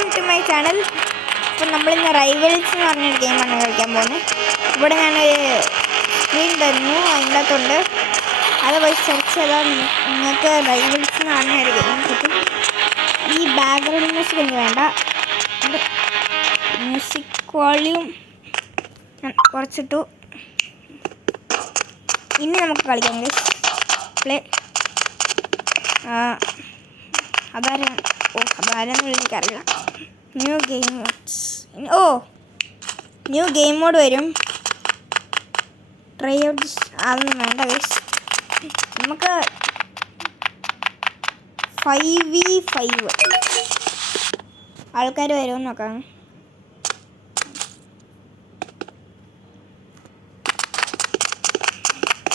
Welcome to my channel. അപ്പോൾ നമ്മളിന്ന് rivals എന്ന് പറഞ്ഞൊരു ഗെയിമാണ് കളിക്കാൻ പോകുന്നത്. ഇവിടെ ഞാനൊരു സ്ക്രീൻ തരുന്നു, അതിൻ്റെ അകത്തുണ്ട്. അത് പോയി സെർച്ച് ചെയ്താൽ നിങ്ങൾക്ക് റൈവൽസ് എന്ന് പറഞ്ഞൊരു ഗെയിം കിട്ടും. ഈ ബാക്ക്ഗ്രൗണ്ട് മ്യൂസിക് ഒന്നും വേണ്ട, മ്യൂസിക് വോളിയൂം കുറച്ചിട്ടു. ഇനി നമുക്ക് കളിക്കാം. പ്ലേ അതാരെന്ന് എനിക്കറിയില്ല. New game mods. New game mode വരും. ട്രൈ ഔട്ട് അതൊന്നും വേണ്ട ഗൈസ്. നമുക്ക് 5v5 ആൾക്കാർ വരുമെന്ന് നോക്കാം.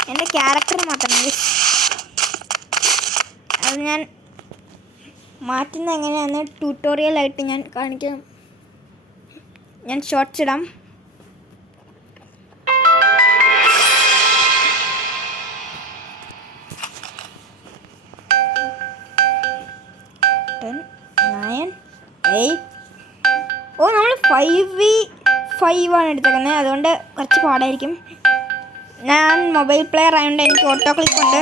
എൻ്റെ ക്യാരക്ടർ മാത്രം ഗൈസ്. അത് ഞാൻ മാറ്റുന്നത് എങ്ങനെയാണെന്ന് ട്യൂട്ടോറിയലായിട്ട് ഞാൻ കാണിക്കാം. ഞാൻ ഷോർട്സ് ഇടാം. നമ്മൾ 5v5 ആണ് എടുത്തേക്കുന്നത്, അതുകൊണ്ട് കുറച്ച് പാടായിരിക്കും. ഞാൻ മൊബൈൽ പ്ലെയർ ആയതുകൊണ്ട് എനിക്ക് ഓട്ടോ ക്ലിക്ക് ഉണ്ട്.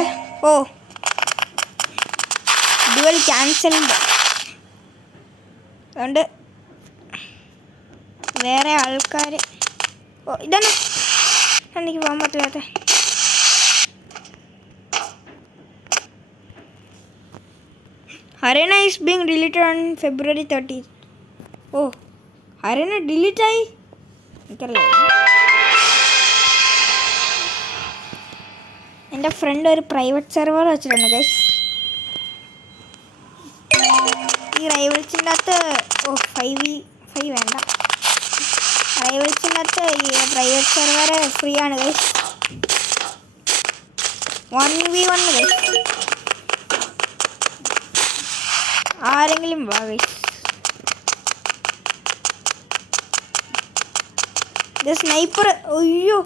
ഡ്യുവൽ ക്യാൻസൽഡ്, അതുകൊണ്ട് വേറെ ആൾക്കാർ ഇതാണ് എനിക്ക് പോകാൻ പറ്റില്ലാത്ത. Haryana is being deleted on February 30th. Haryana ഡിലീറ്റായി എനിക്കറിയാം. എൻ്റെ ഫ്രണ്ട് ഒരു പ്രൈവറ്റ് സെർവർ വെച്ചിട്ടുണ്ട് ഗൈസ്. ഈ റൈവൽസിൻ്റെ അകത്ത് 5v5 വേണ്ട. റൈവൽസിൻ്റെ അകത്ത് ഈ പ്രൈവറ്റ് സെർവർ ഫ്രീ ആണ് ഗൈസ്. 1v1 guys. ആരെങ്കിലും വാ ഗൈസ്. ഇത് സ്നൈപ്പർ. അയ്യോ,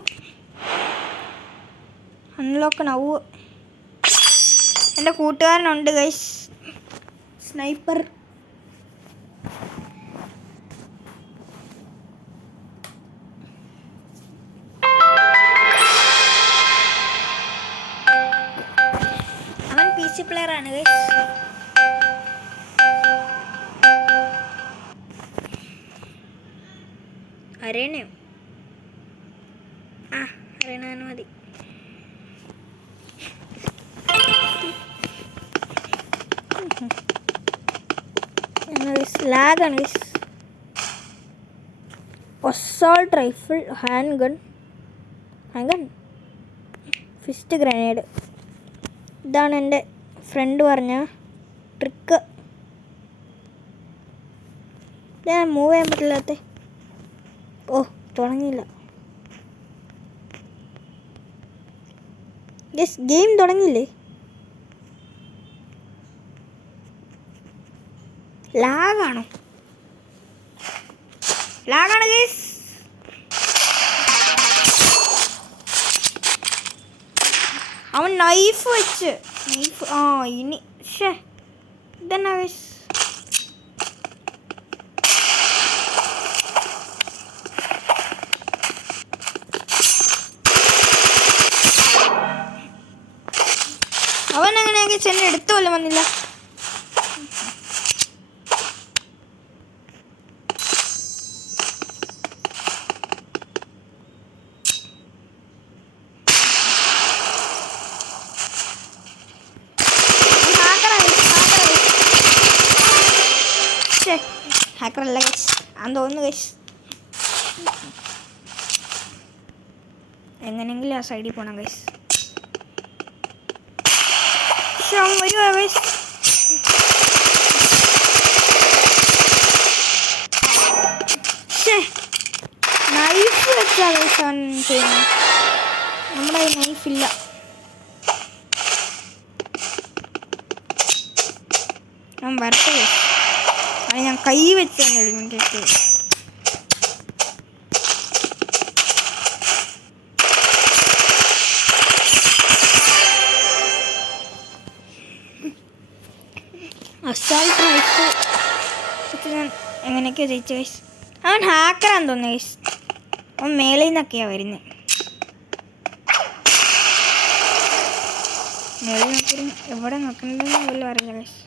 അൺലോക്ക് ആവൂ. എൻ്റെ കൂട്ടുകാരനുണ്ട് ഗൈസ് സ്നൈപ്പർ. അവൻ PC പ്ലെയർ ആണ് ഗൈസ്. ഹരിയാനയോ? ഹരിയാന മതി. ലാഗാണ് guys. Assault rifle, hand gun, fist grenade. ഇതാണ് എൻ്റെ ഫ്രണ്ട് പറഞ്ഞ ട്രിക്ക്. ഞാൻ മൂവ് ചെയ്യാൻ പറ്റില്ലാത്ത. തുടങ്ങിയില്ല ഗൈസ്, ഗെയിം തുടങ്ങിയില്ലേ? ലാഗാണ് ഗൈസ്. അവൻ നൈഫ് വെച്ച് ഇനി ഇതെന്നാ ഗൈസ്? അവൻ അങ്ങനെയാക്കി ചെന്ന് എടുത്തു പോലും വന്നില്ല. ഹാക്കറല്ല ഗൈസ്, അത് തോന്നുന്നു ഗൈസ്. എങ്ങനെയെങ്കിലും ആ സൈഡിൽ പോകണം ഗൈസ്. വരുവാ ഗൈസ്. നൈഫ് വെച്ചാ ഗൈസ് അവൻ ചെയ്യുന്നു. നമ്മുടെ നൈഫില്ല. അവൻ വരട്ടെ ഗൈസ്. അത് ഞാൻ കൈ വെച്ച് തന്നെ എഴുതിട്ട്. അസാൾട്ട് റൈഫിൾ ഞാൻ എങ്ങനെയൊക്കെയോ ജയിച്ചു ഗൈസ്. അവൻ ഹാക്കറാന്ന് തോന്നുന്നു ഗൈസ്. അവൻ മേളിൽ നിന്നൊക്കെയാണ് വരുന്നത്. മേളിൽ നോക്കി എവിടെ നോക്കണ്ടെന്ന് പോലും അറിയില്ല ഗൈസ്.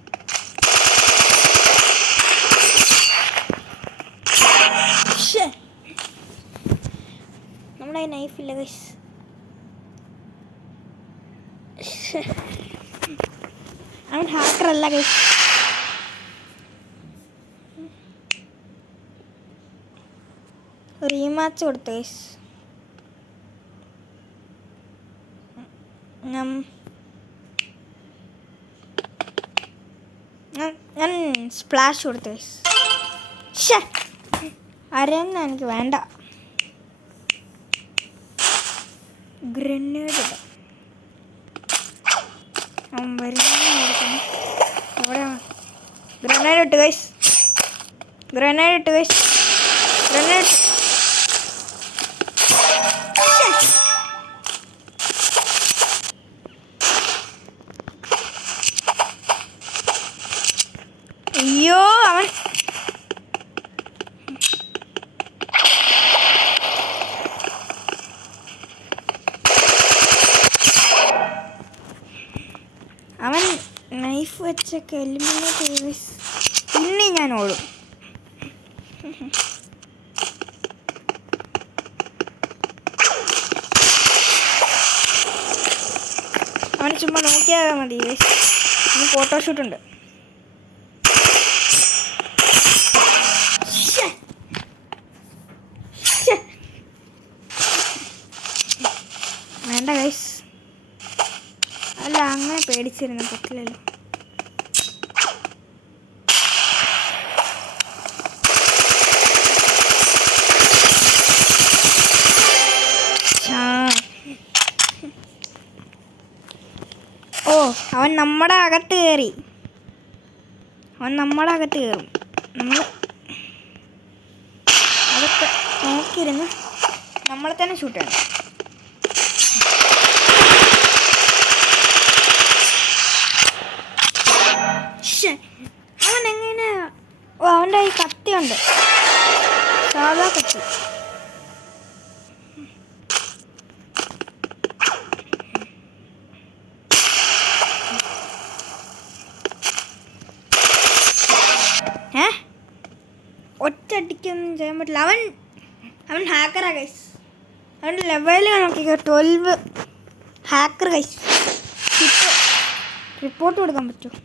നമ്മുടെ നൈഫില്ല ഗൈസ്. അവൻ ഹാക്കറല്ല ഗൈസ്. റീമാച്ച് കൊടുത്തു ഗൈസ്. ഞാൻ സ്പ്ലാഷ് കൊടുത്തു ഗൈസ്. അരയൊന്നും എനിക്ക് വേണ്ട. ഗ്രനേഡ് അവൻ വരുന്ന എവിടെയാണ്? ഗ്രനേഡ് ഇട്ട് ഗൈസ്. ഗ്രനേഡ് ഇട്ട് ഗൈസ്. ഗ്രനേഡ് അയ്യോ അവൻ അവൻ നൈഫ് വെച്ചൊക്കെ എലിമിനേറ്റ് ചെയ്ത് പിന്നെ ഞാൻ ഓടും. അവൻ ചുമ്മാ നോക്കിയാൽ മതി. ഇനി ഫോട്ടോഷൂട്ടുണ്ട്. വേണ്ട ഗൈസ്. അല്ല അങ്ങനെ പേടിച്ചിരുന്ന പറ്റില്ലല്ലോ. ഓ അവൻ നമ്മുടെ അകത്ത് കയറി. അവൻ നമ്മുടെ അകത്ത് കയറും. നമ്മൾ അകത്ത് നോക്കിയിരുന്ന് നമ്മളെ തന്നെ ഷൂട്ട് ചെയ്യണം. അവൻ എങ്ങനെ? ഓ അവൻ്റെ ഈ കത്തിയുണ്ട്, സാധാ കത്തി. ഒറ്റയടിക്കൊന്നും ചെയ്യാൻ പറ്റില്ല. അവൻ ഹാക്കറാ ഗൈസ്. അവൻ്റെ ലെവൽ നോക്കിക്കോ, 12 ഹാക്കർ ഗൈസ്. റിപ്പോർട്ട് കൊടുക്കാൻ പറ്റുമോ?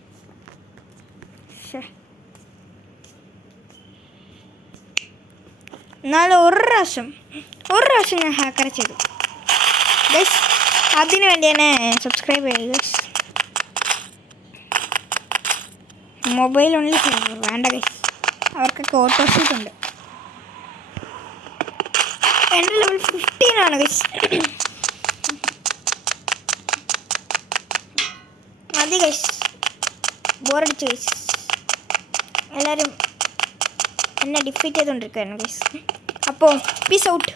എന്നാലും ഒരു പ്രാവശ്യം ഞാൻ ഹാക്കറെ ചെയ്തു ഗൈസ്. അതിനു വേണ്ടി തന്നെ സബ്സ്ക്രൈബ് ചെയ്യുക ഗൈസ്. മൊബൈൽ ഓൺലി വേണ്ട ഗൈസ്. അവർക്കൊക്കെ ഓട്ടോഷൂട്ട് ഉണ്ട്. എൻ്റെ ലെവൽ 15 ഗൈസ്. മതി ഗൈസ്, ബോറടിച്ചു ഗൈസ്. എല്ലാവരും എന്നെ ഡിഫീറ്റ് ചെയ്തുകൊണ്ടിരിക്കുകയാണ് ഗൈസ്. അപ്പോൾ പീസ് ഔട്ട്.